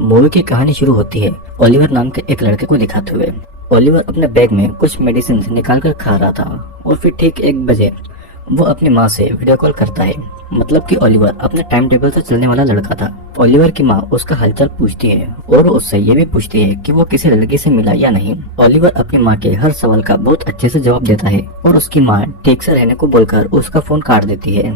Movie की कहानी शुरू होती है ओलिवर नाम के एक लड़के को दिखाते हुए। ओलिवर अपने बैग में कुछ मेडिसिन निकाल कर खा रहा था और फिर ठीक 1 बजे वो अपनी माँ से वीडियो कॉल करता है। मतलब कि ओलिवर अपने टाइम टेबल से चलने वाला लड़का था। ओलिवर की माँ उसका हालचाल पूछती है और वो उससे ये भी पूछती है कि वो किसी लड़की से मिला या नहीं। ओलिवर अपनी माँ के हर सवाल का बहुत अच्छे से जवाब देता है और उसकी माँ ठीक से रहने को बोलकर उसका फोन काट देती है।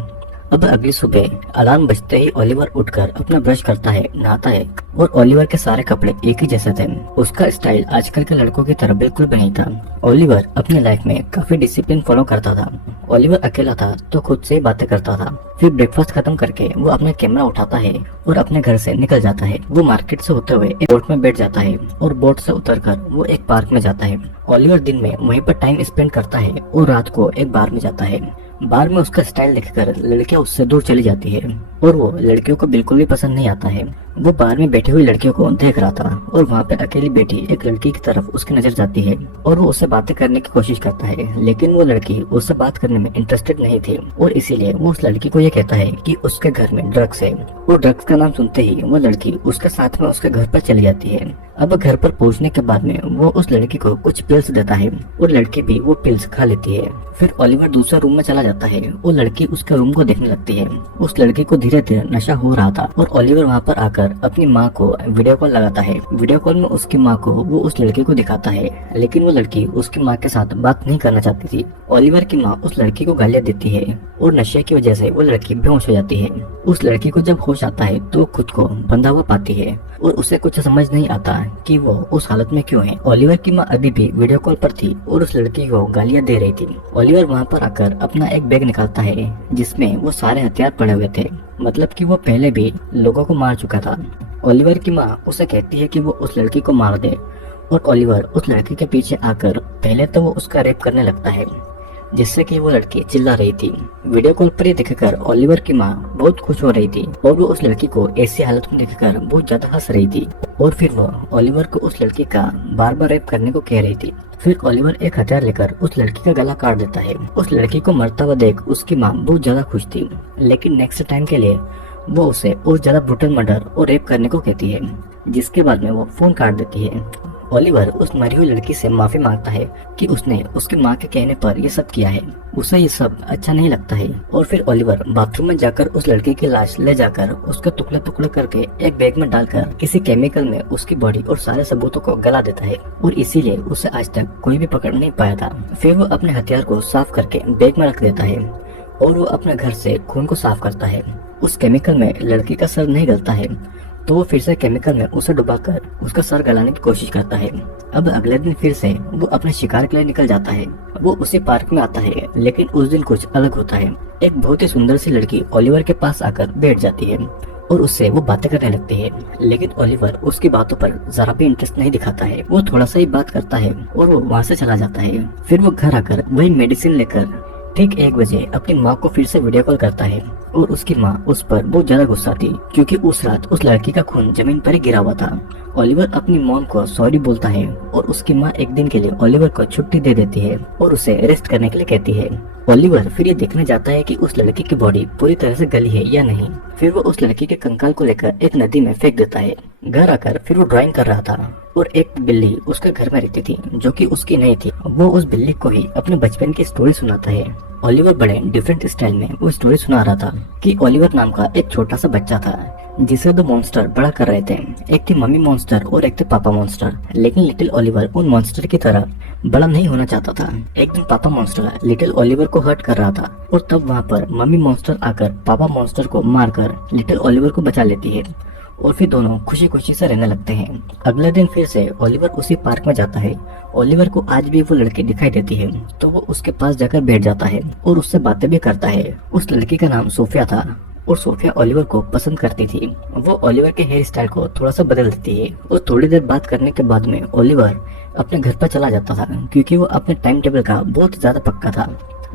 अब अगली सुबह अलार्म बजते ही ओलिवर उठकर अपना ब्रश करता है, नहाता है और ओलिवर के सारे कपड़े एक ही जैसे थे। उसका स्टाइल आजकल के लड़कों की तरह बिल्कुल भी नहीं था। ओलिवर अपनी लाइफ में काफी डिसिप्लिन फॉलो करता था। ओलिवर अकेला था तो खुद से बातें करता था। फिर ब्रेकफास्ट खत्म करके वो अपना कैमरा उठाता है और अपने घर से निकल जाता है। वो मार्केट से होते हुए एक बोट में बैठ जाता है और बोट से उतरकर वो एक पार्क में जाता है। ओलिवर दिन में वहीं पर टाइम स्पेंड करता है और रात को एक बार में जाता है। बार में उसका स्टाइल देखकर लड़कियां उससे दूर चली जाती है और वो लड़कियों को बिल्कुल भी पसंद नहीं आता है। वो बार में बैठी हुई लड़कियों को देख रहा था और वहाँ पे अकेली बैठी एक लड़की की तरफ उसकी नजर जाती है और वो उससे बातें करने की कोशिश करता है, लेकिन वो लड़की उससे बात करने में इंटरेस्टेड नहीं थी और इसीलिए वो उस लड़की को ये कहता है कि उसके घर में ड्रग्स है। और ड्रग्स का नाम सुनते ही वो लड़की उसके साथ में उसके घर पर चली जाती है। अब घर पर पहुंचने के बाद में वो उस लड़की को कुछ पिल्स देता है और लड़की भी वो पिल्स खा लेती है। फिर ओलिवर दूसरे रूम में चला जाता है और लड़की उसके रूम को देखने लगती है। उस लड़की को धीरे धीरे नशा हो रहा था और ओलिवर वहाँ पर आकर अपनी माँ को वीडियो कॉल लगाता है। वीडियो कॉल में उसकी माँ को वो उस लड़की को दिखाता है, लेकिन वो लड़की उसकी माँ के साथ बात नहीं करना चाहती थी। ओलिवर की माँ उस लड़की को गालियाँ देती है और नशे की वजह से वो लड़की बेहोश हो जाती है। उस लड़की को जब होश आता है तो खुद को बंधा हुआ पाती है और उसे कुछ समझ नहीं आता कि वो उस हालत में क्यों है। ओलिवर की माँ अभी भी वीडियो कॉल पर थी और उस लड़की को गालियाँ दे रही थी। ओलिवर वहाँ पर आकर अपना एक बैग निकालता है जिसमें वो सारे हथियार पड़े हुए थे। मतलब कि वो पहले भी लोगों को मार चुका था। ओलिवर की माँ उसे कहती है कि वो उस लड़की को मार दे और ओलिवर उस लड़की के पीछे आकर पहले तो वो उसका रेप करने लगता है, जिससे कि वो लड़की चिल्ला रही थी। वीडियो कॉल पर ये देखकर ओलिवर की माँ बहुत खुश हो रही थी और वो उस लड़की को ऐसी हालत में देखकर बहुत ज्यादा हंस रही थी और फिर वो ओलिवर को उस लड़की का बार बार रेप करने को कह रही थी। फिर ओलिवर एक हथियार लेकर उस लड़की का गला काट देता है। उस लड़की को मरता हुआ देख उसकी माँ बहुत ज्यादा खुश थी, लेकिन नेक्स्ट टाइम के लिए वो उसे और ज्यादा ब्रूटल मर्डर और रेप करने को कहती है, जिसके बाद में वो फोन काट देती है। ओलिवर उस मरी हुई लड़की से माफी मांगता है कि उसने उसकी माँ के कहने पर ये सब किया है। उसे ये सब अच्छा नहीं लगता है और फिर ओलिवर बाथरूम में जाकर उस लड़की की लाश ले जाकर उसके टुकड़े टुकड़े करके एक बैग में डालकर किसी केमिकल में उसकी बॉडी और सारे सबूतों को गला देता है और इसीलिए उसे आज तक कोई भी पकड़ नहीं पाया था। फिर वो अपने हथियार को साफ करके बैग में रख देता है और वो अपने घर से खून को साफ करता है। उस केमिकल में लड़की का सर नहीं गलता है तो वो फिर से केमिकल में उसे डुबाकर उसका सर गलाने की कोशिश करता है। अब अगले दिन फिर से वो अपने शिकार के लिए निकल जाता है। वो उसी पार्क में आता है, लेकिन उस दिन कुछ अलग होता है। एक बहुत ही सुंदर सी लड़की ओलिवर के पास आकर बैठ जाती है और उससे वो बातें करने लगती है, लेकिन ओलिवर उसकी बातों पर जरा भी इंटरेस्ट नहीं दिखाता है। वो थोड़ा सा ही बात करता है और वो वहाँ से चला जाता है। फिर वो घर आकर वही मेडिसिन लेकर ठीक 1 बजे अपनी माँ को फिर से वीडियो कॉल करता है और उसकी माँ उस पर बहुत ज्यादा गुस्सा थी क्योंकि उस रात उस लड़की का खून जमीन पर ही गिरा हुआ था। ओलिवर अपनी मॉम को सॉरी बोलता है और उसकी माँ एक दिन के लिए ओलिवर को छुट्टी दे देती है और उसे रेस्ट करने के लिए कहती है। ओलिवर फिर ये देखने जाता है कि उस लड़की की बॉडी पूरी तरह से गली है या नहीं। फिर वो उस लड़की के कंकाल को लेकर एक नदी में फेंक देता है। घर आकर फिर वो ड्राइंग कर रहा था और एक बिल्ली उसके घर में रहती थी जो कि उसकी नहीं थी। वो उस बिल्ली को ही अपने बचपन की स्टोरी सुनाता है। ओलिवर बड़े डिफरेंट स्टाइल में वो स्टोरी सुना रहा था कि ओलिवर नाम का एक छोटा सा बच्चा था जिसे 2 मॉन्स्टर बड़ा कर रहे थे। एक थी मम्मी मॉन्स्टर और एक थे पापा मॉन्स्टर, लेकिन लिटिल ओलिवर उन मॉन्स्टर की तरह बड़ा नहीं होना चाहता था। एक दिन पापा मॉन्स्टर लिटिल ओलिवर को हर्ट कर रहा था और तब वहाँ पर मम्मी मॉन्स्टर आकर पापा मॉन्स्टर को मारकर लिटिल ओलिवर को बचा लेती है और फिर दोनों खुशी खुशी से रहने लगते हैं। अगले दिन फिर से ओलिवर उसी पार्क में जाता है। ओलिवर को आज भी वो लड़की दिखाई देती है तो वो उसके पास जाकर बैठ जाता है और उससे बातें भी करता है। उस लड़की का नाम सोफिया था और सोफिया ओलिवर को पसंद करती थी। वो ओलिवर के हेयर स्टाइल को थोड़ा सा बदल देती है और थोड़ी देर बात करने के बाद में ओलिवर अपने घर पर चला जाता था क्योंकि वो अपने टाइम टेबल का बहुत ज्यादा पक्का था।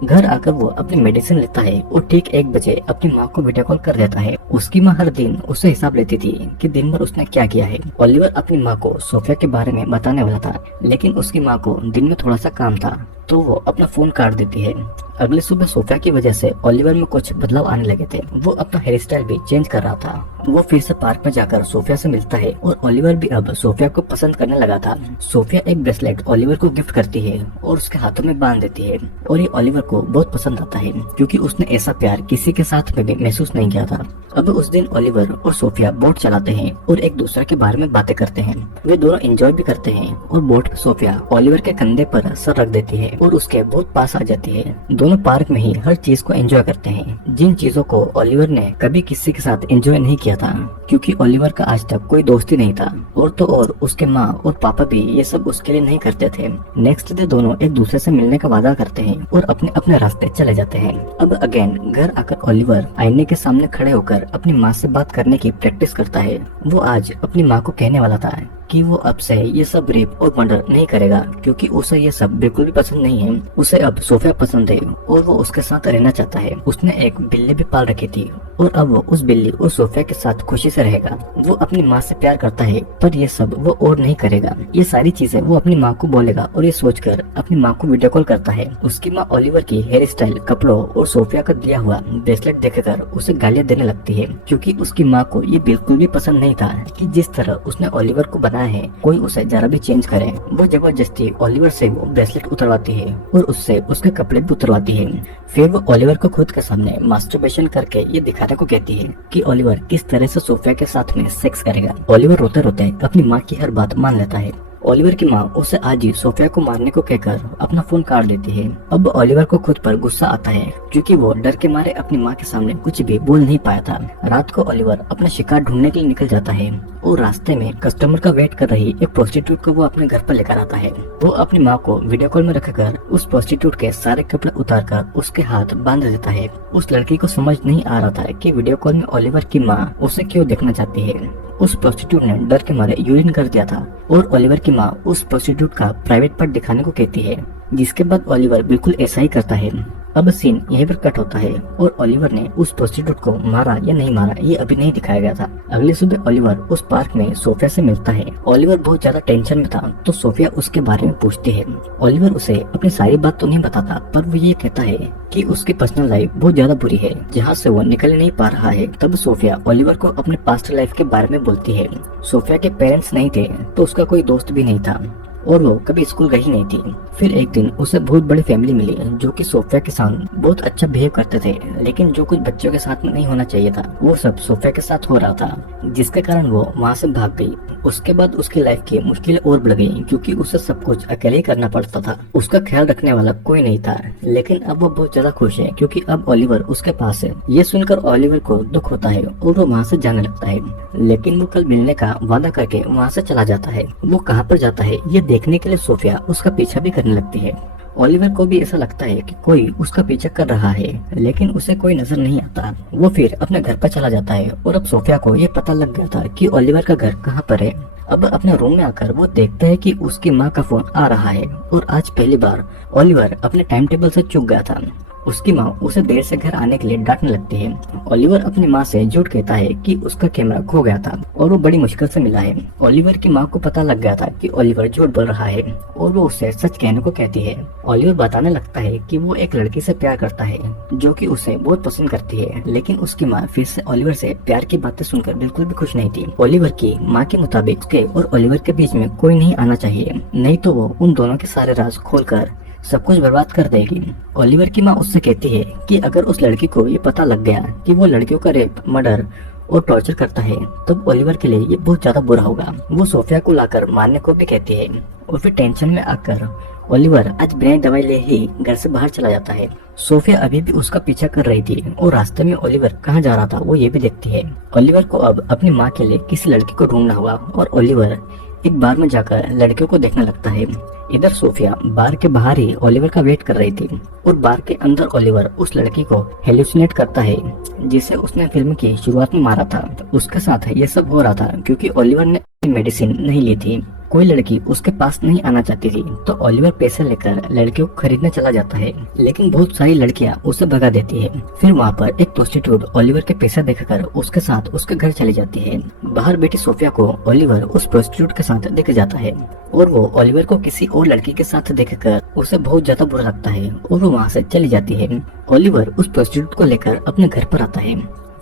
घर आकर वो अपनी मेडिसिन लेता है और ठीक 1 बजे अपनी माँ को वीडियो कॉल कर देता है। उसकी माँ हर दिन उससे हिसाब लेती थी कि दिन भर उसने क्या किया है। ओलिवर अपनी माँ को सोफिया के बारे में बताने वाला था, लेकिन उसकी माँ को दिन में थोड़ा सा काम था तो वो अपना फोन काट देती है। अगले सुबह सोफिया की वजह से ओलिवर में कुछ बदलाव आने लगे थे। वो अपना हेयर स्टाइल भी चेंज कर रहा था। वो फिर से पार्क में जाकर सोफिया से मिलता है और ओलिवर भी अब सोफिया को पसंद करने लगा था। सोफिया एक ब्रेसलेट ओलिवर को गिफ्ट करती है और उसके हाथों में बांध देती है और ये ओलिवर को बहुत पसंद आता है क्योंकि उसने ऐसा प्यार किसी के साथ में भी महसूस नहीं किया था। अब उस दिन ओलिवर और सोफिया बोट चलाते हैं और एक दूसरे के बारे में बातें करते हैं। वे दोनों एंजॉय भी करते हैं और बोट पे सोफिया ओलिवर के कंधे पर सर रख देती है और उसके बहुत पास आ जाती है। दोनों पार्क में ही हर चीज को एंजॉय करते हैं, जिन चीजों को ओलिवर ने कभी किसी के साथ एंजॉय नहीं किया था क्योंकि ओलिवर का आज तक कोई दोस्त ही नहीं था। और तो और उसके माँ और पापा भी ये सब उसके लिए नहीं करते थे। नेक्स्ट डे दोनों एक दूसरे से मिलने का वादा करते हैं और अपने अपने रास्ते चले जाते हैं। अब अगेन घर आकर ओलिवर आईने के सामने खड़े होकर अपनी माँ से बात करने की प्रैक्टिस करता है। वो आज अपनी माँ को कहने वाला था कि वो अब से ये सब रेप और मर्डर नहीं करेगा क्योंकि उसे ये सब बिल्कुल भी पसंद नहीं है। उसे अब सोफिया पसंद है और वो उसके साथ रहना चाहता है। उसने एक बिल्ली भी पाल रखी थी और अब वो उस बिल्ली और सोफिया के साथ खुशी से रहेगा। वो अपनी माँ से प्यार करता है पर ये सब वो और नहीं करेगा। ये सारी चीजें वो अपनी माँ को बोलेगा और ये सोचकर अपनी माँ को वीडियो कॉल करता है। उसकी माँ ओलिवर की हेयर स्टाइल, कपड़ों और सोफिया का दिया हुआ ब्रेसलेट देखकर उसे गालियाँ देने लगती है क्योंकि उसकी माँ को ये बिल्कुल भी पसंद नहीं था कि जिस तरह उसने ओलिवर को बनाया है कोई उसे जरा भी चेंज करे। वो जबरदस्ती ओलिवर से वो ब्रेसलेट उतरवाती है और उससे उसके कपड़े भी उतरवाती है। फिर वो ओलिवर को खुद के सामने मास्टरबेशन करके ये दिखाने को कहती है कि ओलिवर किस तरह से सोफिया के साथ में सेक्स करेगा। ओलिवर रोते रोते अपनी माँ की हर बात मान लेता है। ओलिवर की माँ उसे आज ही सोफिया को मारने को कहकर अपना फोन काट देती है। अब ओलिवर को खुद पर गुस्सा आता है क्योंकि वो डर के मारे अपनी माँ के सामने कुछ भी बोल नहीं पाया था। रात को ओलिवर अपना शिकार ढूंढने के लिए निकल जाता है और रास्ते में कस्टमर का वेट कर रही एक प्रोस्टिट्यूट को वो अपने घर पर लेकर आता है। वो अपनी माँ को वीडियो कॉल में रखकर उस प्रोस्टिट्यूट के सारे कपड़े उतार कर उसके हाथ बांध देता है। उस लड़की को समझ नहीं आ रहा था कि वीडियो कॉल में ओलिवर की माँ उसे क्यों देखना चाहती है। उस प्रोस्टिट्यूट ने डर के मारे यूरिन कर दिया था और ओलिवर की माँ उस प्रोस्टिट्यूट का प्राइवेट पार्ट दिखाने को कहती है, जिसके बाद ओलिवर बिल्कुल ऐसा ही करता है। अब सीन यहीं पर कट होता है और ओलिवर ने उस प्रोस्टिट्यूट को मारा या नहीं मारा ये अभी नहीं दिखाया गया था। अगली सुबह ओलिवर उस पार्क में सोफिया से मिलता है। ओलिवर बहुत ज्यादा टेंशन में था तो सोफिया उसके बारे में पूछती है। ओलिवर उसे अपनी सारी बात तो नहीं बताता पर वो ये कहता है कि उसकी पर्सनल लाइफ बहुत ज्यादा बुरी है जहाँ से वो निकल नहीं पा रहा है। तब सोफिया ओलिवर को अपने पास्ट लाइफ के बारे में बोलती है। सोफिया के पेरेंट्स नहीं थे तो उसका कोई दोस्त भी नहीं था और वो कभी स्कूल गई नहीं थी। फिर एक दिन उसे बहुत बड़ी फैमिली मिली जो कि सोफिया के साथ बहुत अच्छा बिहेव करते थे, लेकिन जो कुछ बच्चों के साथ में नहीं होना चाहिए था वो सब सोफिया के साथ हो रहा था, जिसके कारण वो वहाँ से भाग गई। उसके बाद उसकी लाइफ की मुश्किलें और बढ़ गई क्योंकि उसे सब कुछ अकेले ही करना पड़ता था। उसका ख्याल रखने वाला कोई नहीं था, लेकिन अब वो बहुत ज्यादा खुश है क्योंकि अब ओलिवर उसके पास है। ये सुनकर ओलिवर को दुख होता है और वो वहाँ से जाने लगता है, लेकिन वो कल मिलने का वादा करके वहाँ से चला जाता है। वो कहाँ पर जाता है ये देखने के लिए सोफिया उसका पीछा भी करने लगती है। ओलिवर को भी ऐसा लगता है कि कोई उसका पीछा कर रहा है, लेकिन उसे कोई नजर नहीं आता। वो फिर अपने घर पर चला जाता है और अब सोफिया को ये पता लग गया था कि ओलिवर का घर कहाँ पर है। अब अपने रूम में आकर वो देखता है कि उसकी माँ का फोन आ रहा है और आज पहली बार ओलिवर अपने टाइम टेबल से चूक गया था। उसकी माँ उसे देर से घर आने के लिए डांटने लगती है। ओलिवर अपनी माँ से झूठ कहता है कि उसका कैमरा खो गया था और वो बड़ी मुश्किल से मिला है। ओलिवर की माँ को पता लग गया था कि ओलिवर झूठ बोल रहा है और वो उसे सच कहने को कहती है। ओलिवर बताने लगता है कि वो एक लड़की से प्यार करता है जो कि उसे बहुत पसंद करती है, लेकिन उसकी माँ फिर से ओलिवर से प्यार की बातें सुनकर बिल्कुल भी खुश नहीं थी। ओलिवर की माँ के मुताबिक उसके और ओलिवर के बीच में कोई नहीं आना चाहिए, नहीं तो वो उन दोनों के सारे राज खोलकर सब कुछ बर्बाद कर देगी। ओलिवर की माँ उससे कहती है कि अगर उस लड़की को ये पता लग गया कि वो लड़कियों का रेप, मर्डर और टॉर्चर करता है तब ओलिवर के लिए ये बहुत ज्यादा बुरा होगा। वो सोफिया को लाकर मारने को भी कहती है और फिर टेंशन में आकर ओलिवर आज बिना दवाई ले ही घर से बाहर चला जाता है। सोफिया अभी भी उसका पीछा कर रही थी और रास्ते में ओलिवर कहाँ जा रहा था वो ये भी देखती है। ओलिवर को अब अपनी माँ के लिए किसी लड़की को ढूंढना होगा और ओलिवर एक बार में जाकर लड़कियों को देखने लगता है। इधर सोफिया बार के बाहर ही ओलिवर का वेट कर रही थी और बार के अंदर ओलिवर उस लड़की को हेलुसिनेट करता है जिसे उसने फिल्म की शुरुआत में मारा था। उसके साथ ये सब हो रहा था क्योंकि ओलिवर ने मेडिसिन नहीं ली थी। कोई लड़की उसके पास नहीं आना चाहती थी, तो ओलिवर पैसे लेकर लड़कियों को खरीदने चला जाता है, लेकिन बहुत सारी लड़कियां उसे भगा देती है। फिर वहाँ पर एक प्रोस्टिट्यूट ओलिवर के पैसे देखकर उसके साथ उसके घर चली जाती है। बाहर बैठी सोफिया को ओलिवर उस प्रोस्टिट्यूट के साथ दिख जाता है और वो ओलिवर को किसी और लड़की के साथ देखकर उसे बहुत ज्यादा बुरा लगता है और वो वहाँ से चली जाती है। ओलिवर उस प्रोस्टिट्यूट को लेकर अपने घर पर आता है।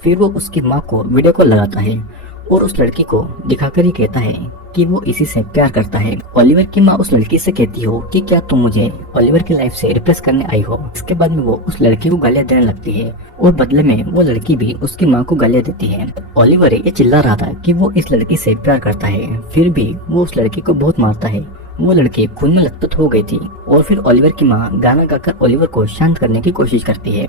फिर वो उसकी माँ को वीडियो कॉल लगाता है और उस लड़की को दिखाकर ही कहता है कि वो इसी से प्यार करता है। ओलिवर की माँ उस लड़की से कहती हो कि क्या तुम मुझे ओलिवर की लाइफ से रिप्लेस करने आई हो। इसके बाद में वो उस लड़की को गालियां देने लगती है और बदले में वो लड़की भी उसकी माँ को गालियां देती है। ओलिवर ये चिल्ला रहा था कि वो इस लड़की से प्यार करता है, फिर भी वो उस लड़की को बहुत मारता है। वो लड़की खून में लथपथ हो गई थी और फिर ओलिवर की माँ गाना गाकर ओलिवर को शांत करने की कोशिश करती है।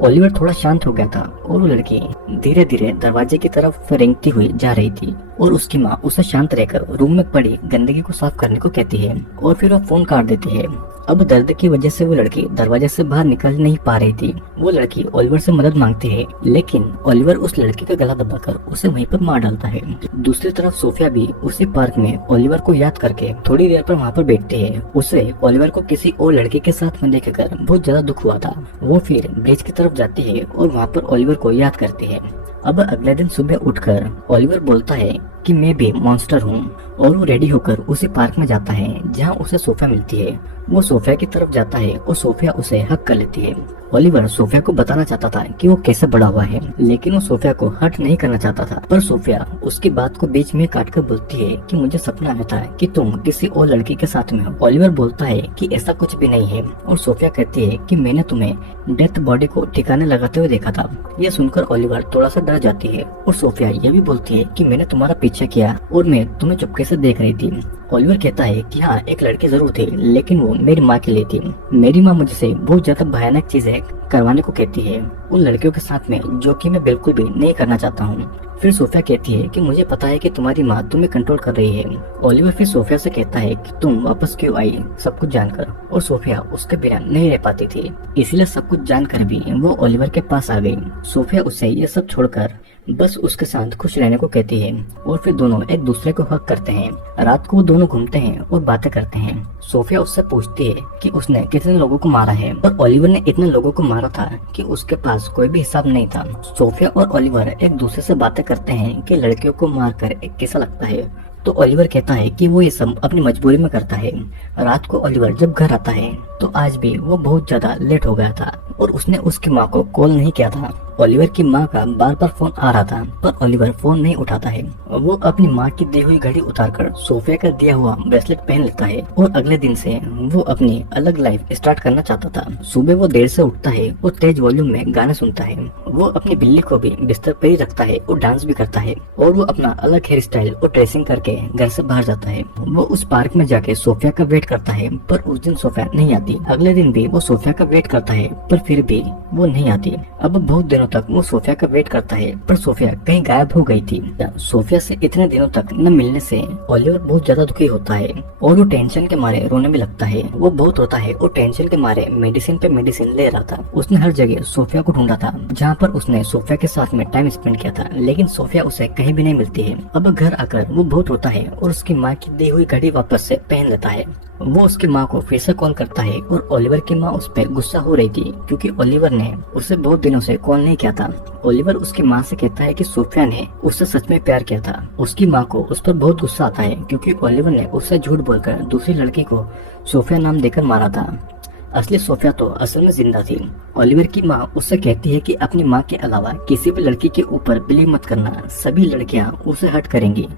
ओलिवर थोड़ा शांत हो गया था और वो लड़की धीरे धीरे दरवाजे की तरफ रेंगती हुई जा रही थी और उसकी माँ उसे शांत रहकर रूम में पड़ी गंदगी को साफ करने को कहती है और फिर वो फोन काट देती है। अब दर्द की वजह से वो लड़की दरवाजे से बाहर निकल नहीं पा रही थी। वो लड़की ओलिवर से मदद मांगती है, लेकिन ओलिवर उस लड़की का गला दबाकर उसे वहीं पर मार डालता है। दूसरी तरफ सोफिया भी उसी पार्क में ओलिवर को याद करके थोड़ी देर पर वहाँ पर बैठती है। उसे ओलिवर को किसी और लड़के के साथ में देखकर बहुत ज्यादा दुख हुआ था। वो फिर ब्रिज की तरफ जाती है और वहाँ पर ओलिवर को याद करती है। अब अगले दिन सुबह उठकर ओलिवर बोलता है कि मैं भी मॉन्स्टर हूँ और वो रेडी होकर उसी पार्क में जाता है जहाँ उसे सोफिया मिलती है। वो सोफिया की तरफ जाता है और सोफिया उसे हक कर लेती है। ओलिवर सोफिया को बताना चाहता था कि वो कैसे बड़ा हुआ है, लेकिन वो सोफिया को हर्ट नहीं करना चाहता था। पर सोफिया उसकी बात को बीच में काटकर बोलती है कि मुझे सपना आया था कि तुम किसी और लड़की के साथ में हो। ओलिवर बोलता है कि ऐसा कुछ भी नहीं है और सोफिया कहती है कि मैंने तुम्हें डेथ बॉडी को ठिकाने लगाते हुए देखा था। यह सुनकर ओलिवर थोड़ा सा डर जाती है और सोफिया यह भी बोलती है कि मैंने तुम्हारा पीछा किया और मैं तुम्हें चुपके से देख रही थी। ओलिवर कहता है कि हाँ, एक लड़की जरूर थी, लेकिन वो मेरी माँ के लिए थी। मेरी माँ मुझसे बहुत ज्यादा भयानक चीजें करवाने को कहती है, उन लड़कियों के साथ में जो कि मैं बिल्कुल भी नहीं करना चाहता हूँ। फिर सोफिया कहती है कि मुझे पता है कि तुम्हारी माँ तुम्हें कंट्रोल कर रही है। ओलिवर फिर सोफिया से कहता है कि तुम वापस क्यों आई सब कुछ जानकर, और सोफिया उसके बिना नहीं रह पाती थी, इसलिए सब कुछ जानकर भी वो ओलिवर के पास आ गई। सोफिया उससे ये सब छोड़कर बस उसके साथ खुश रहने को कहती है और फिर दोनों एक दूसरे को हक करते हैं। रात को वो दोनों घूमते हैं और बातें करते हैं। सोफिया उससे पूछती है कि उसने कितने लोगों को मारा है, और ओलिवर ने इतने लोगों को मारा था कि उसके पास कोई भी हिसाब नहीं था। सोफिया और ओलिवर एक दूसरे से बातें करते हैं कि लड़कियों को मारकर कैसा लगता है, तो ओलिवर कहता है कि वो ये सब अपनी मजबूरी में करता है। रात को ओलिवर जब घर आता है तो आज भी वो बहुत ज्यादा लेट हो गया था और उसने उसकी माँ को कॉल नहीं किया था। ओलिवर की माँ का बार बार फोन आ रहा था, पर ओलिवर फोन नहीं उठाता है। वो अपनी माँ की दी हुई घड़ी उतारकर सोफिया का दिया हुआ ब्रेसलेट पहन लेता है और अगले दिन से वो अपनी अलग लाइफ स्टार्ट करना चाहता था। सुबह वो देर से उठता है और तेज वॉल्यूम में गाने सुनता है। वो अपनी बिल्ली को भी बिस्तर पर ही रखता है और डांस भी करता है, और वो अपना अलग हेयर स्टाइल और ड्रेसिंग करके घर से बाहर जाता है। वो उस पार्क में जाके सोफिया का वेट करता है, पर उस दिन सोफिया नहीं आती। अगले दिन भी वो सोफिया का वेट करता है, पर फिर भी वो नहीं आती। अब बहुत दिनों तक वो सोफिया का वेट करता है, पर सोफिया कहीं गायब हो गई थी। सोफिया से इतने दिनों तक न मिलने से ओलिवर बहुत ज्यादा दुखी होता है और वो टेंशन के मारे रोने भी लगता है। वो बहुत रोता है और टेंशन के मारे मेडिसिन पे मेडिसिन ले रहा था। उसने हर जगह सोफिया को ढूंढा था, जहाँ पर उसने सोफिया के साथ में टाइम स्पेंड किया था, लेकिन सोफिया उसे कहीं भी नहीं मिलती है। अब घर आकर वो बहुत रोता है और उसकी माँ की दी हुई घड़ी वापस से पहन लेता है। वो उसकी माँ को फिर से कॉल करता है और ओलिवर की माँ उस पर गुस्सा हो रही थी क्योंकि ओलिवर ने उसे बहुत दिनों से कॉल नहीं किया था। ओलिवर उसकी माँ से कहता है कि सोफिया ने उससे सच में प्यार किया था। उसकी माँ को उस पर बहुत गुस्सा आता है क्योंकि ओलिवर ने उससे झूठ बोलकर दूसरी लड़की को सोफिया नाम देकर मारा था। असली सोफिया तो असल में जिंदा थी। ओलिवर की माँ उससे कहती है कि अपनी माँ के अलावा किसी भी लड़की के ऊपर बिलीव मत करना, सभी लड़कियाँ उसे हर्ट करेंगी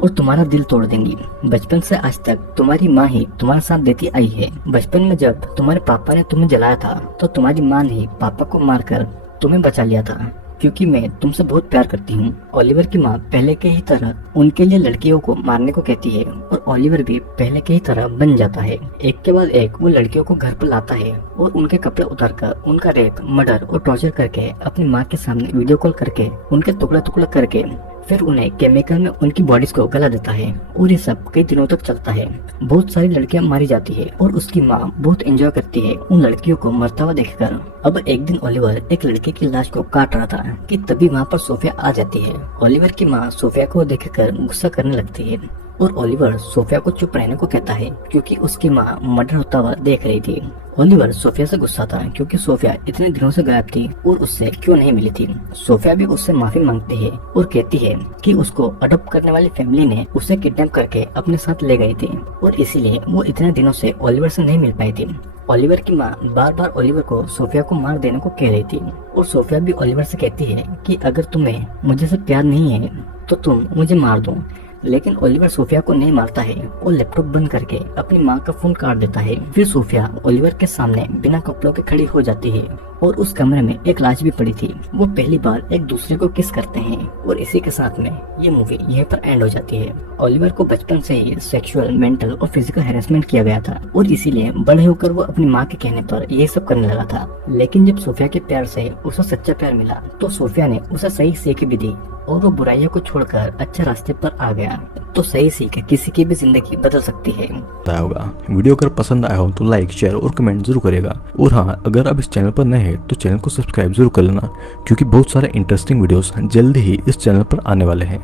और तुम्हारा दिल तोड़ देंगी। बचपन से आज तक तुम्हारी माँ ही तुम्हारा साथ देती आई है। बचपन में जब तुम्हारे पापा ने तुम्हें जलाया था तो तुम्हारी माँ ने ही पापा को मारकर तुम्हें बचा लिया था, क्योंकि मैं तुमसे बहुत प्यार करती हूँ। ओलिवर की माँ पहले के ही तरह उनके लिए लड़कियों को मारने को कहती है और ओलिवर भी पहले के ही तरह बन जाता है। एक के बाद एक वो लड़कियों को घर पर लाता है और उनके कपड़े उतारकर उनका रेप, मर्डर और टॉर्चर करके अपनी माँ के सामने वीडियो कॉल करके उनके टुकड़ा टुकड़ा करके फिर उन्हें केमिकल में उनकी बॉडीज को गला देता है और ये सब कई दिनों तक चलता है। बहुत सारी लड़कियां मारी जाती है और उसकी माँ बहुत एंजॉय करती है उन लड़कियों को मरता हुआ देखकर। अब एक दिन ओलिवर एक लड़की की लाश को काट रहा था कि तभी वहाँ पर सोफिया आ जाती है। ओलिवर की माँ सोफिया को देखकर गुस्सा करने लगती है और ओलिवर सोफिया को चुप रहने को कहता है क्योंकि उसकी माँ मर्डर होता हुआ देख रही थी। ओलिवर सोफिया से गुस्सा था क्योंकि सोफिया इतने दिनों से गायब थी और उससे क्यों नहीं मिली थी। सोफिया भी उससे माफी मांगती है और कहती है कि उसको अडॉप्ट करने वाली फैमिली ने उसे किडनैप करके अपने साथ ले गई थी और इसीलिए वो इतने दिनों से ओलिवर से नहीं मिल पाई थी। ओलिवर की माँ बार बार ओलिवर को सोफिया को मार देने को कह रही थी और सोफिया भी ओलिवर से कहती है कि अगर तुम्हें मुझे से प्यार नहीं है तो तुम मुझे मार दो। लेकिन ओलिवर सोफिया को नहीं मारता है और लैपटॉप बंद करके अपनी माँ का फोन काट देता है। फिर सोफिया ओलिवर के सामने बिना कपड़ों के खड़ी हो जाती है और उस कमरे में एक लाश भी पड़ी थी। वो पहली बार एक दूसरे को किस करते हैं और इसी के साथ में ये मूवी यहीं पर एंड हो जाती है। ओलिवर को बचपन से ही सेक्सुअल, मेंटल और फिजिकल हैरेसमेंट किया गया था और इसीलिए बड़े होकर वो अपनी माँ के कहने पर ये सब करने लगा था। लेकिन जब सोफिया के प्यार से उसे सच्चा प्यार मिला तो सोफिया ने उसे सही सीख भी दी और वो बुराइयों को छोड़कर अच्छे रास्ते पर आ गया। तो सही सीख किसी की भी जिंदगी बदल सकती है। होगा वीडियो अगर पसंद आया हो तो लाइक, शेयर और कमेंट जरूर करेगा। और हाँ, अगर आप इस चैनल पर नए हैं तो चैनल को सब्सक्राइब जरूर कर लेना क्योंकि बहुत सारे इंटरेस्टिंग वीडियोस जल्दी ही इस चैनल पर आने वाले हैं।